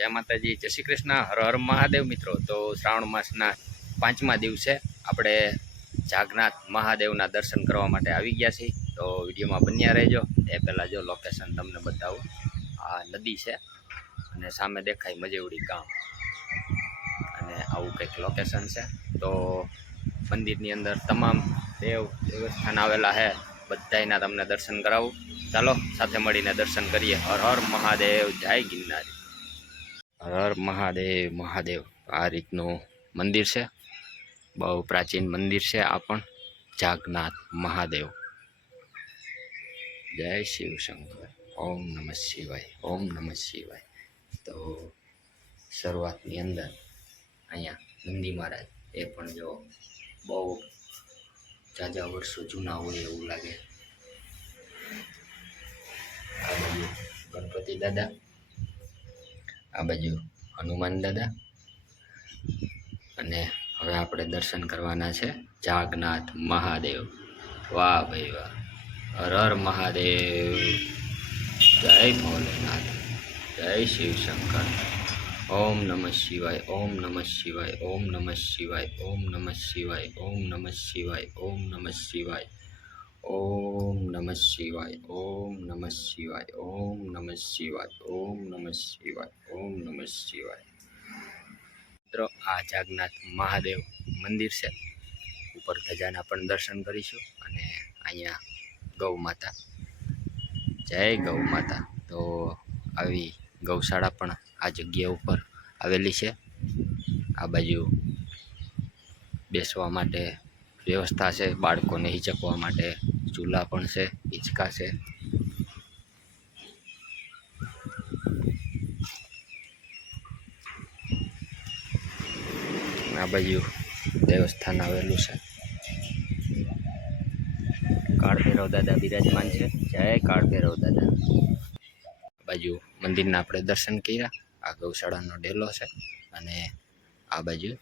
જય માતાજી, જય શ્રી કૃષ્ણ. હર હર મહાદેવ મિત્રો. તો શ્રાવણ માસના પાંચમા દિવસે આપણે જાગનાથ મહાદેવના દર્શન કરવા માટે આવી ગયા છીએ. તો વિડીયોમાં બન્યા રહેજો. એ પહેલાં જો લોકેશન તમને બતાવું. આ નદી છે અને સામે દેખાય મજેવડી ગામ. અને આવું કંઈક લોકેશન છે. તો મંદિરની અંદર તમામ દેવ દેવસ્થાન આવેલા છે. બધાયના તમને દર્શન કરાવું. ચાલો, સાથે મળીને દર્શન કરીએ. હર હર મહાદેવ. જય ગિરનારી. હર મહાદેવ મહાદેવ. આ રીતનું મંદિર છે. બહુ પ્રાચીન મંદિર છે આ પણ. જાગનાથ મહાદેવ. જય શિવ શંકર. ઓમ નમ શિવાય, ઓમ નમ શિવાય. તો શરૂઆતની અંદર અહીંયા નંદી મહારાજ એ પણ જો બહુ ઝાઝા વર્ષો જૂના હોય એવું લાગે. ગણપતિ દાદા આ બાજુ હનુમાન દાદા. અને હવે આપણે દર્શન કરવાના છે જાગનાથ મહાદેવ. વાહ ભાઈ વાહ. હર હર મહાદેવ. જય ભોલેનાથ. જય શિવ શંકર. ઓમ નમઃ શિવાય, ઓમ નમઃ શિવાય, ઓમ નમઃ શિવાય, ઓમ નમઃ શિવાય, ઓમ નમઃ શિવાય, ઓમ નમઃ શિવાય. ઓમ નમઃ શિવાય ઓમ નમઃ શિવાય ઓમ નમઃ શિવાય ઓમ નમઃ શિવાય ઓમ નમઃ શિવાય મિત્રો, આ જાગનાથ મહાદેવ મંદિર છે. ઉપર ધજાના પણ દર્શન કરીશું અને અહીંયા ગૌ માતા. જય ગૌ માતા. તો આવી ગૌશાળા પણ આ જગ્યા ઉપર આવેલી છે. આ બાજુ બેસવા માટે વ્યવસ્થા છે બાળકોને હિચકવા માટે, ચૂલા પણ છે, હિંચકા છે. આ બાજુ દેવસ્થાન આવેલું છે. કાળભૈરવ દાદા બિરાજમાન છે. જય કાળભૈરવ દાદા. બાજુ મંદિરના આપણે દર્શન કર્યા. આ ગૌશાળાનો ડેલો છે અને આ બાજુ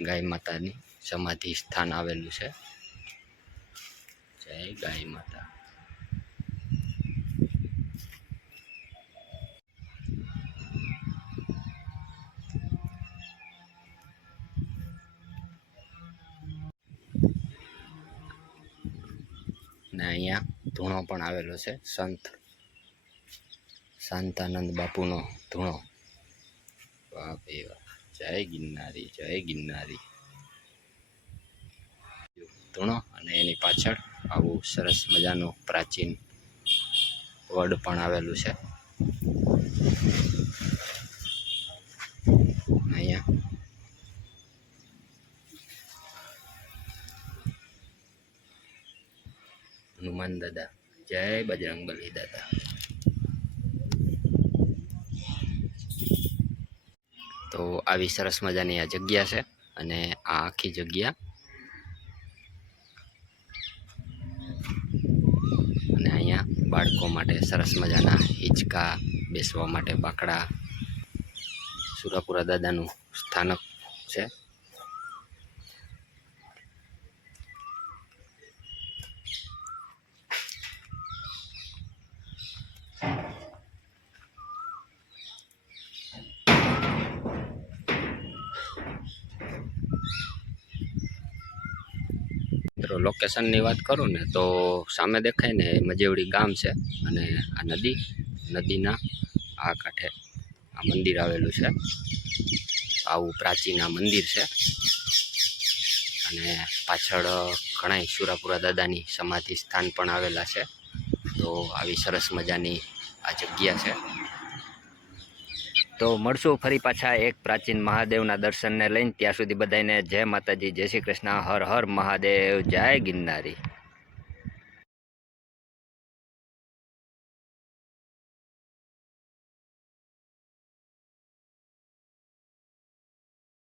ગાય માતાની સમાધિ સ્થાન આવેલું છે. જય ગાય માતા. ને અહીંયા ધૂણો પણ આવેલો છે, સંત શાંતાનંદ બાપુનો ધૂણો. બાપ એવા જય ગિરનારી જય ગિરનારી. ધૂણો અને એની પાછળ આવું સરસ મજાનું પ્રાચીન વડ પણ આવેલું છે. અહીંયા. હનુમાન દાદા. જય બજરંગબલી દાદા. તો આવી સરસ મજાની આ જગ્યા છે અને આ આખી જગ્યા અને અહીંયા બાળકો માટે સરસ મજાના હિંચકા બેસવા માટે બાકડા. સુરાપુરા દાદાનું સ્થાનક છે. મિત્રો લોકેશનની વાત કરું ને, તો સામે દેખાય ને મજેવડી ગામ છે અને આ નદી, નદીના આ કાંઠે આ મંદિર આવેલું છે. આવું પ્રાચીન આ મંદિર છે. અને પાછળ ઘણાય સુરાપુરા દાદાની સમાધિ સ્થાન પણ આવેલા છે. તો આવી સરસ મજાની આ જગ્યા છે. તો મળશું ફરી પાછા એક પ્રાચીન મહાદેવના દર્શનને લઈને. ત્યાં સુધી બધાને જય માતાજી, જય શ્રી કૃષ્ણ, હર હર મહાદેવ, જય ગિરનારી.